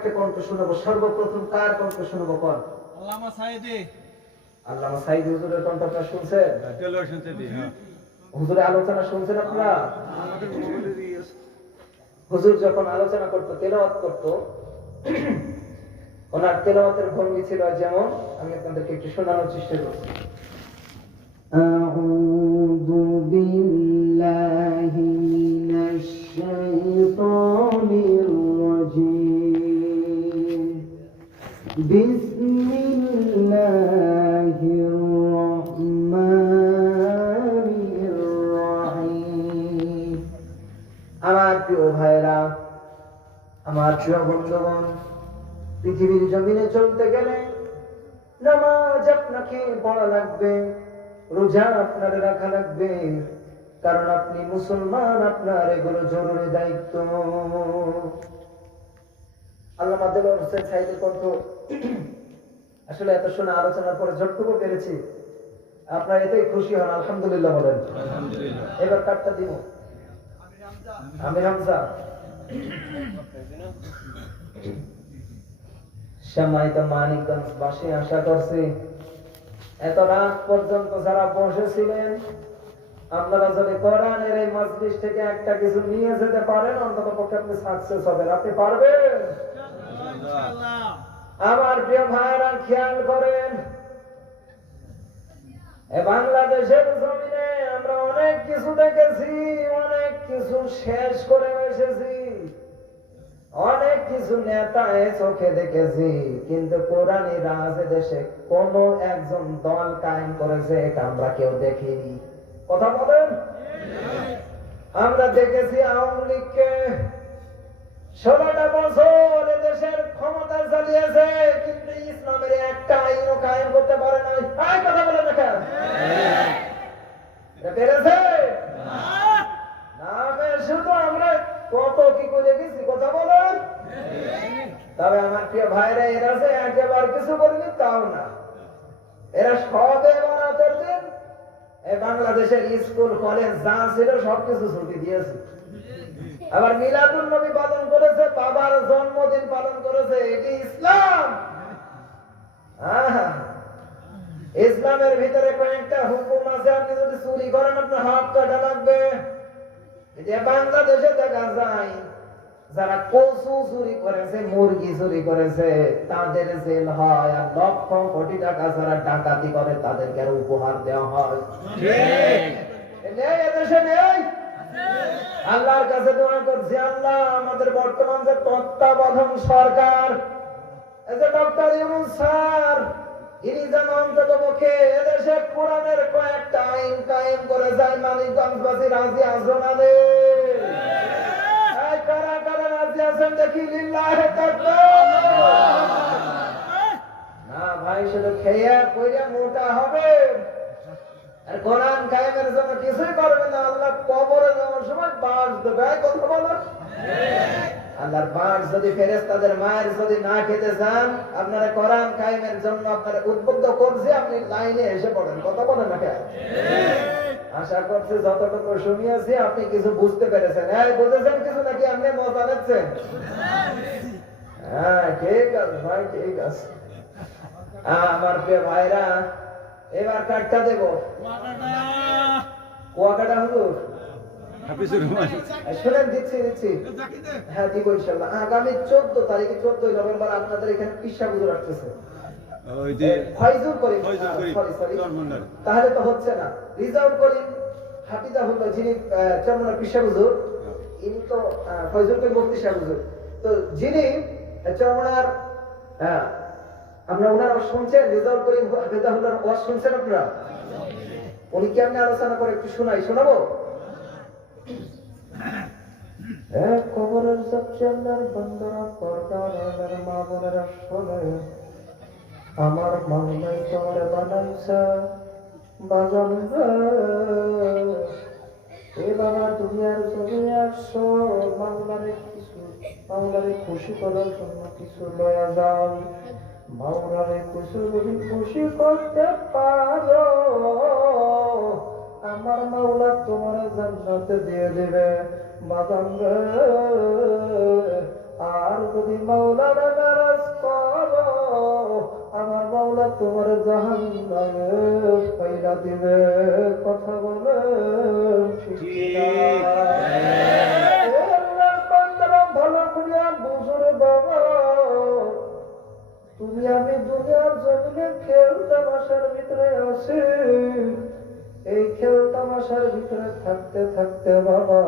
একটা কণ্ঠ শোনাবো সর্বপ্রথম কার কণ্ঠ শোনাবো কর আল্লামা সাইদি আল্লামা সাইদ হুজুরের কণ্ঠ আপনারা শুনছেন টেলর শুনতে দি হ্যাঁ হুজুরের আলোচনা শুনছেন আপনারা হুজুর যখন আলোচনা করতো তেলাওয়াত করতো ওনার তেলাওয়াতের ভঙ্গি ছিল যেমন আমি আপনাদেরকে একটু শোনানোর চেষ্টা করছি أعوذ بالله بسم الله الرحمن الرحيم আমার প্রিয় ভাইরা আমার প্রিয় বন্ধুগণ পৃথিবীর জমিনে চলতে গেলে নামাজ আপনাকে পড়া লাগবে রোজা আপনার রাখা লাগবে কারণ আপনি মুসলমান আপনার এগুলো জরুরি দায়িত্ব আল্লাহ হোসেন সাইদের কণ্ঠ। আসলে এত শোনা আলোচনার পরে যতটুকু পেরেছি। আপনারা এতেই খুশি হন আলহামদুলিল্লাহ বলেন। এবার কার্ডটা দিব। আমির হামজা। সম্মানিত মানিকগঞ্জ বাসে আশা করছি এত রাত পর্যন্ত যারা বসেছিলেন আপনারা যদি কোরআনের এই মজলিস থেকে একটা কিছু নিয়ে যেতে পারেন অন্তত পক্ষে আপনি সাকসেস হবেন। আপনি পারবেন? আমার প্রিয় ভাইরা খেয়াল করেন। বাংলাদেশের জমিনে আমরা অনেক কিছু দেখেছি অনেক কিছু শেষ করে এসেছি অনেক কিছু নেতা এ চোখে দেখেছি কিন্তু কোরআনী রাজ দেশে কোন একজন দল কায়েম করেছে এটা আমরা কেউ দেখিনি। কথা বলেন? আমরা দেখেছি আওয়ামী লীগকে ষোলোটা বছর দেশের ক্ষমতা চালিয়েছে, কিন্তু ইসলামের একটা আইনও কায়েম করতে পারে নাই। আয় কথা বলে দেখা পেরেছে? বাংলাদেশের স্কুল, কলেজ, যা ছিল সবকিছু ছুটি দিয়েছে। আবার মিলাদুল নবী পালন করেছে, বাবার জন্মদিন পালন করেছে, এটি ইসলাম। ইসলামের ভিতরে কয়েকটা হুকুম আছে, আপনি যদি চুরি করেন, আপনার হাত কাটা লাগবে? যে বাংলাদেশে দেখা যায়, যারা কচু চুরি করেছে, মুরগি চুরি করেছে, তাদের জেল হয়, আর লক্ষ কোটি টাকা যারা ডাকাতি করে, তাদেরকে উপহার দেওয়া হয়। আল্লাহর কাছে দোয়া করছি, আল্লাহ আমাদের বর্তমান যে তত্ত্বাবধান সরকার করে কারা দেখি না ভাই খেয়ে মোটা হবে। কোরআন কায়েমের জন্য কিছুই করবে না। আল্লাহ কবরে যাওয়ার সময় দেবে। কথা বলো। আল্লাহর যদি ফেরেশতাদের মায়ের যদি না খেতে চান, আপনারা কোরআন কায়েমের জন্য আপনারা উদ্বুদ্ধ করছে, আপনি লাইনে এসে পড়েন। কথা বলেন না কেন? আশা করছি যতটুকু শুনিয়েছি, আপনি কিছু বুঝতে পেরেছেন। হ্যাঁ বুঝেছেন কিছু নাকি? আপনি মজা নিচ্ছেন? হ্যাঁ ঠিক আছে ভাই, ঠিক আছে। আমার প্রিয় ভাইরা এবার কার্ডটা দেবো। কুয়াকাটা হুজুর? দিচ্ছি দিচ্ছি। হ্যাঁ দিব ইনশাল্লাহ আগামী চোদ্দ তারিখে চোদ্দই নভেম্বর আপনাদের এখানে পিসা হুজুর আসতেছে ফয়জুল করিম। Faizul Karim, sorry sorry Charmandal. তাহলে তো হচ্ছে না। রিজার্ভ করিম হাফিজাহুল্লাহ যিনি চরমনা পিসা হুজুর ইনি তো আহ, ফয়জুল করিম মুফতি সাহেব হুজুর। তো যিনি চরমনার হ্যাঁ আমরা ওনার শুনছেন রিজার্ভ করিম হাফিজাহুল্লাহর ওয়াজ শুনছেন আপনারা? উনি কেমনে আলোচনা করে একটু শোনাই, শোনাবো? শোনে। আমার মামলাই কিছু খুশি করার জন্য কিছু লয়া যাও। কিছু যদি খুশি করতে পারো। আমার মাওলা তোমার জান্নাতে দিয়ে দিবে। রে, আর যদি মাওলানা নারাজ করো, আমার মাওলা তোমার জাহান পয়লা দিবে। কথা বলে ঠিক। তুমি আমি দুনিয়ার জমিনে খেল তামাশার ভিতরে আছি। এই খেল তামাশার ভিতরে থাকতে থাকতে বাবা,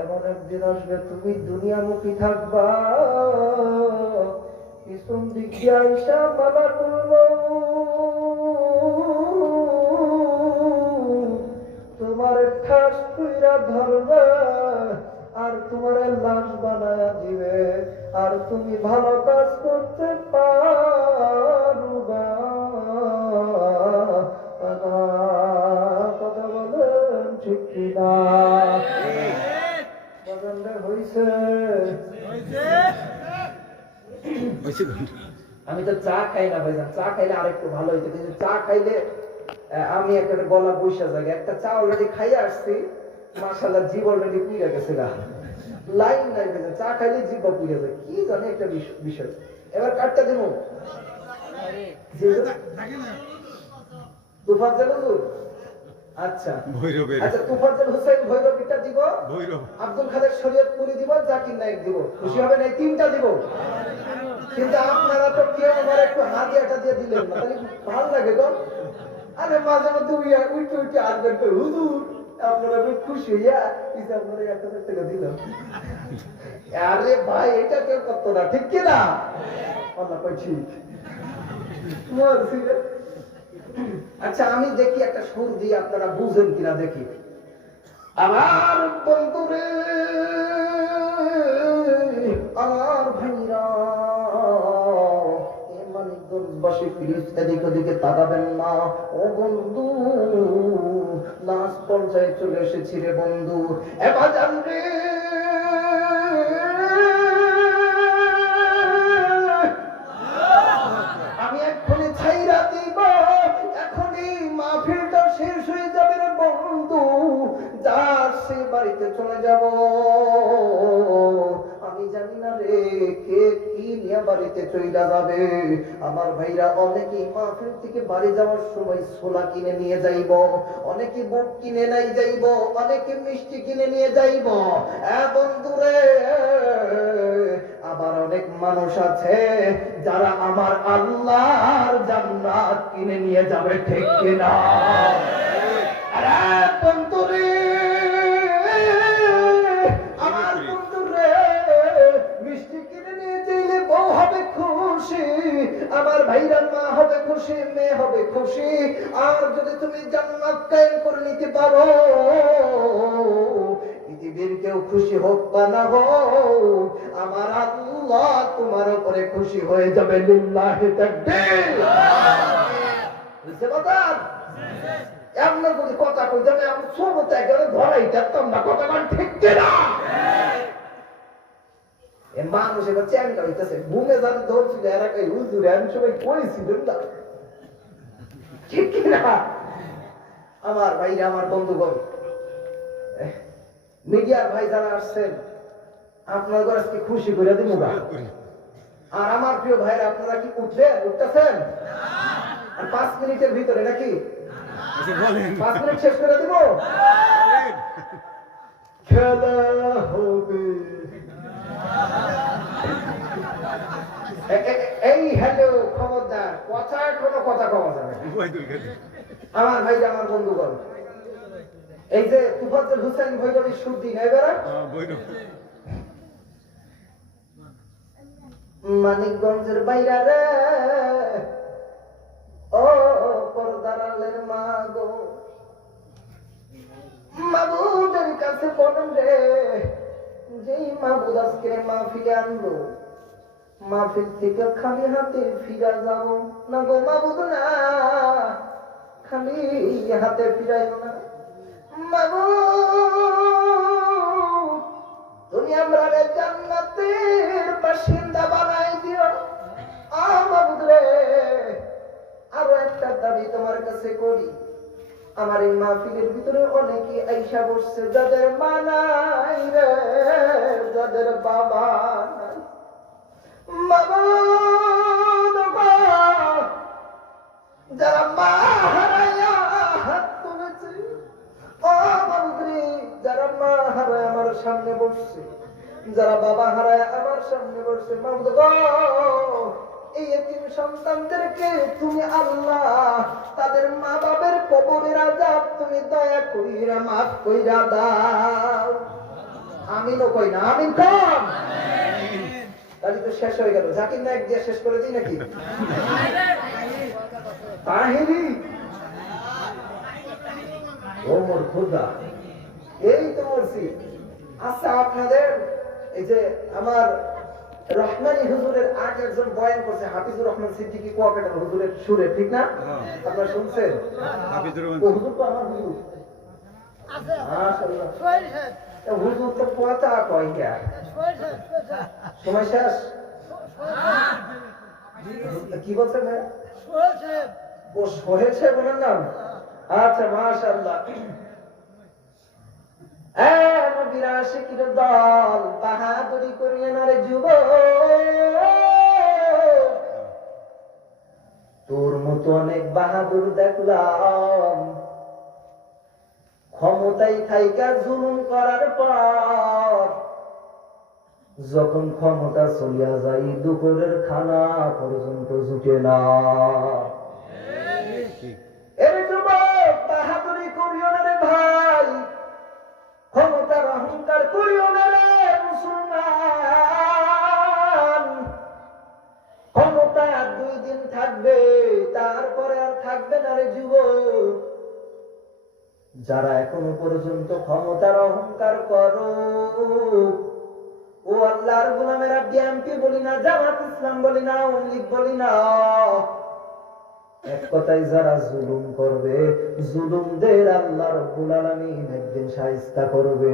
এমন একদিন আসবে তুমি দুনিয়ামুখী থাকবা। পিছন দিক দিয়ে আইসা বাবা তোমার ঠাস পুইরা ধরবে, আর তোমার লাশ বানায়া দিবে। আর তুমি ভালো কাজ করতে পারবা চা খাই না ভাইজান চা খাইলে আরেকটু ভালো হইতো। কিন্তু চা খাইলে আমি একেবারে গলা বৈশা যাই। একটা চা অলরেডি খাইয়ে আসছি মাশাল্লাহ জীব অলরেডি পুড়ে গেছে গা। লাইন নাই ভাইজান চা খাইলে জীব পুড়ে যায়। কি জানে একটা বিষয়। এবার কাটটা দিব তুফাজ্জল হুজুর? আচ্ছা। আচ্ছা তুফাজ্জল হোসেন ভৈরবীটা দিব? ভৈরব। আব্দুল খাদের শরীয়তপুরি দিব জাকির নাইক দিব। খুশি হবে না তিনটা দিব। কিন্তু আপনারা তো কেউ আমার একটু হাতিয়াটা দিয়ে দিলেন না। তাহলে ভালো লাগে তো আরে মাঝে মধ্যে উইয়া উইটে উইটে আসবেন তো হুজুর, আপনারা খুব খুশি হইয়া আপনারা এক হাজার টাকা আরে ভাই, এটা কেউ করতো না, ঠিক কি না? আল্লাহ কই ঠিক আচ্ছা আমি দেখি একটা সুর দিয়ে আপনারা বুঝেন কিনা দেখি। আমার বন্ধুরে, আমার ভাইরা মানিকগঞ্জবাসী প্লিজ এদিক ওদিকে তাকাবেন না। ও বন্ধু লাস্ট পর্যায়ে চলে এসেছি রে বন্ধু। এবার জান যাবে। আমার ভাইরা অনেকে মাহফিল থেকে বাড়ি যাওয়ার সময় ছোলা কিনে নিয়ে যাইব, অনেকে বুট কিনে নাই যাইব, অনেকে মিষ্টি কিনে নিয়ে যাইব। বন্ধুরে, আবার অনেক মানুষ আছে যারা আমার আল্লাহর জান্নাত কিনে নিয়ে যাবে, ঠিক কিনা? আরে হবে খুশি। আর যদি তুমি জান্নাত কায়েম করে নিতে পারো, পৃথিবীর কেউ খুশি হোক বা না হোক, আমার আল্লাহ তোমার উপরে খুশি হয়ে যাবে লিল্লাহি তাকবীর। বুঝতে পারছেন? এমন যদি কথা কই যাবে আমি ছোটতে একেবারে ধরাই দেখতাম না কথা কান ঠিক কিনা? এ মানুষ এবার চ্যাংকা হইতেছে। ঘুমে যাতে ধরছিল, এরা কই, হুজুরে আমি সবাই কইছিলাম না? ঠিক কিনা? আমার ভাইরা আমার বন্ধুগণ। মিডিয়ার ভাই যারা আসছেন আপনাদের আজকে খুশি করে। দিব আর আমার প্রিয় ভাইরা আপনারা কি উঠবেন উঠতেছেন? আর পাঁচ মিনিটের ভিতরে নাকি? আচ্ছা পাঁচ মিনিট শেষ করে দিব? খেলা হবে। এই হ্যালো কোনো কথা কওয়া যাবে আমার ভাই আমার বন্ধুগণ। এই যে তুফাজ্জল হুসেন ভৈরবী সুদ্দিন এবারে আহ, ভৈরব। মানিকগঞ্জের বাইরা রে। ও পর্দারালের মা গো। মাবুদের কাছে বলেন রে যেই মাবুদ আজকে আনলো মাহফিল থেকে খালি হাতে ফিরা যাব না গো মাবুদ না খালি হাতে ফিরাইও না। মাবুদ তুমি আমরা জান্নাতের বাসিন্দা বানাই দিও। আমাবুদ রে আরও একটা দাবি তোমার কাছে করি। আমার এই মাহফিলের ভিতরে অনেকে আইসা বসছে, যাদের মা রে, যাদের বাবা মাবুদ যারা মা হারাইয়া হাত তুলেছে ও যারা মা হারায় আমার সামনে বসছে যারা বাবা হারায় আমার সামনে বসছে মাবুদ গো, এই এতিম সন্তানদেরকে তুমি আল্লাহ তাদের মা বাবার কবরের আজাব তুমি দয়া কইরা মাফ কইরা দাও আমিনও কই না আমিন কম। তাহলে তো শেষ হয়ে গেল। জাকির নায়ক দিয়ে শেষ করে দিই নাকি? তাহিরি ও মোর খোদা। এই তো মরছি আচ্ছা আপনাদের এই যে আমার রহমানি হুজুরের আগে একজন বয়ান করছে হাফিজুর রহমান সিদ্দিকী কুয়াকাটার হুজুরের সুরে ঠিক না? হ্যাঁ। আপনারা শুনছেন? হাফিজুর রহমান হুজুর তো আমার হুজুর। মাশাআল্লাহ। হুজুর তো পোয়াতা কয় সময় শেষ? কি বলছেন ও বলেন আচ্ছা দল, বাহাদুরি যুব। তোর মতো অনেক বাহাদুর দেখলাম। ক্ষমতায় থাইকা জুলুম করার পর যখন ক্ষমতা চলিয়া যাই দুপুরের খানা পর্যন্ত জুটে না। থাকবে, তারপরে আর থাকবে না রে যারা এখনও পর্যন্ত ক্ষমতার অহংকার করো ও আল্লাহর গোলামেরা বিএনপি বলি না, জামাত ইসলাম বলি না অমলিক বলি না। এক কথায় যারা জুলুম করবে, জুলুমদের একদিন করবে।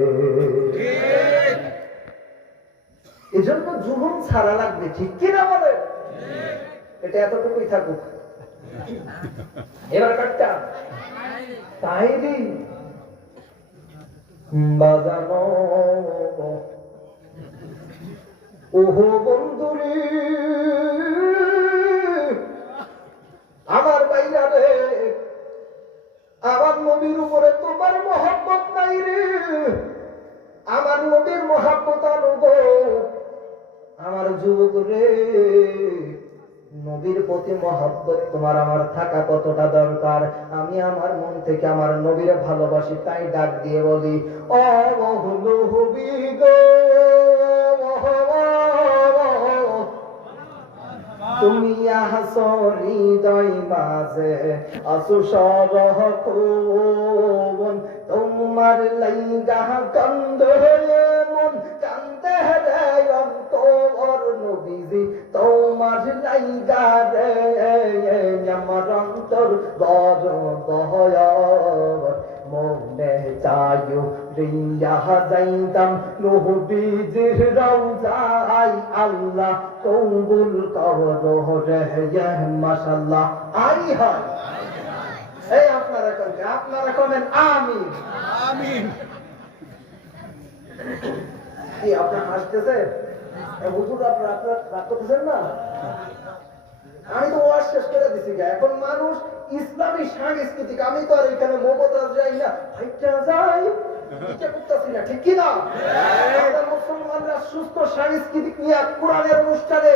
জুলুম ছাড়া লাগবে, ঠিক বলে এটা এতটুকুই থাকুক। এবার কাটটা। তাইরি বাজানো ওহো বন্ধুরে, আমার বাইরা রে, আমার নবীর উপরে তোমার মহব্বত নাই রে। আমার নবীর মহাব্বত আনুব আমার যুবক রে, নবীর প্রতি মহাব্বত তোমার আমার থাকা কতটা দরকার? আমি আমার মন থেকে আমার নবীরে ভালোবাসি তাই ডাক দিয়ে বলি ও বহুলু হবি গো। তুমি আহসো, হৃদয় মাঝে আসু সরহ কোন তোমার লাইগা হয়ে মন কান্দে রে অন্তর নবীজি। তোমার লাইগা রে আমার অন্তর বড় চায়ু রিয়া যাইতাম আল্লাহ আই হয়। এই আপনারা কবেন আপনারা কবেন আমিন। আমিন। কি আপনি হাসতেছেন? হুজুর আপনারা আপনারা রাগ করতেছেন না? আমি তো ওয়াজ শেষ করে দিছি গা। এখন মানুষ ইসলামী সাংস্কৃতিক আমি তো আর এখানে মমতাজ যাই না। ভাইটা যাই এটা করতেছি না ঠিক কিনা মুসলমানরা সুস্থ সাংস্কৃতিক নিয়ে কোরআনের অনুষ্ঠানে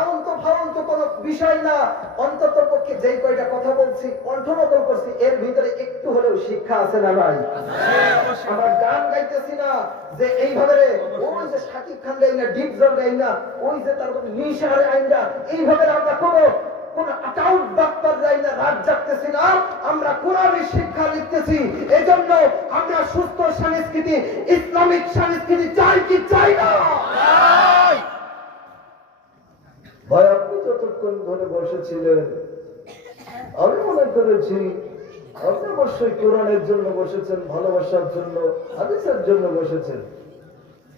আউন্ত ফাউন্ত কোনো বিষয় না। অন্তত পক্ষে যেই কয়টা কথা বলছি কণ্ঠনকল করছি, এর ভিতরে একটু হলেও শিক্ষা আছে না ভাই? আমরা গান গাইতেছি না, যে এইভাবে ওই যে শাকিব খান গাই না, ডিপ জল গাই না, ওই যে তার নিশারে আইনরা এইভাবে আমরা কোনো, কোন আটাউট ডাক্তার যাই না, রাত জাগতেছি না, আমরা কোরআনের শিক্ষা লিখতেছি। এজন্য আমরা সুস্থ সংস্কৃতি, ইসলামিক সংস্কৃতি চাই কি চাই না? ভাই আপনি যতক্ষণ ধরে বসেছিলেন আমি মনে করেছি আপনি অবশ্যই কোরআনের জন্য বসেছেন ভালোবাসার জন্য হাদিসের জন্য বসেছেন।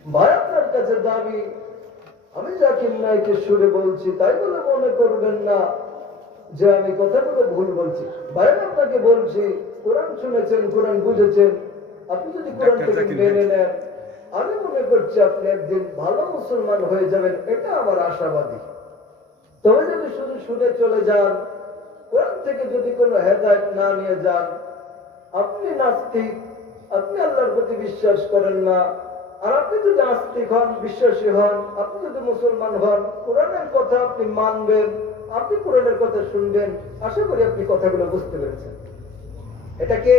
ভাই আপনার কাছে দাবি আমি জাকির নাইকে সুরে বলছি তাই বলে মনে করবেন না যে আমি কথাগুলো ভুল বলছি। ভাই আপনাকে বলছি কোরআন শুনেছেন কোরআন বুঝেছেন আপনি যদি কোরআন থেকে মেনে নেন আমি মনে করছি আপনি একদিন ভালো মুসলমান হয়ে যাবেন এটা আমার আশাবাদী। তবে যদি শুধু শুনে চলে যান। কোরআন থেকে যদি কোনো হেদায়ত না নিয়ে যান, আপনি নাস্তিক, আপনি আল্লাহর প্রতি বিশ্বাস করেন না। আর আপনি যদি আস্তিক হন, বিশ্বাসী হন, আপনি যদি মুসলমান হন, কোরআনের কথা আপনি মানবেন, আপনি কোরআনের কথা শুনবেন, আশা করি আপনি কথাগুলো বুঝতে পেরেছেন। এটা কে?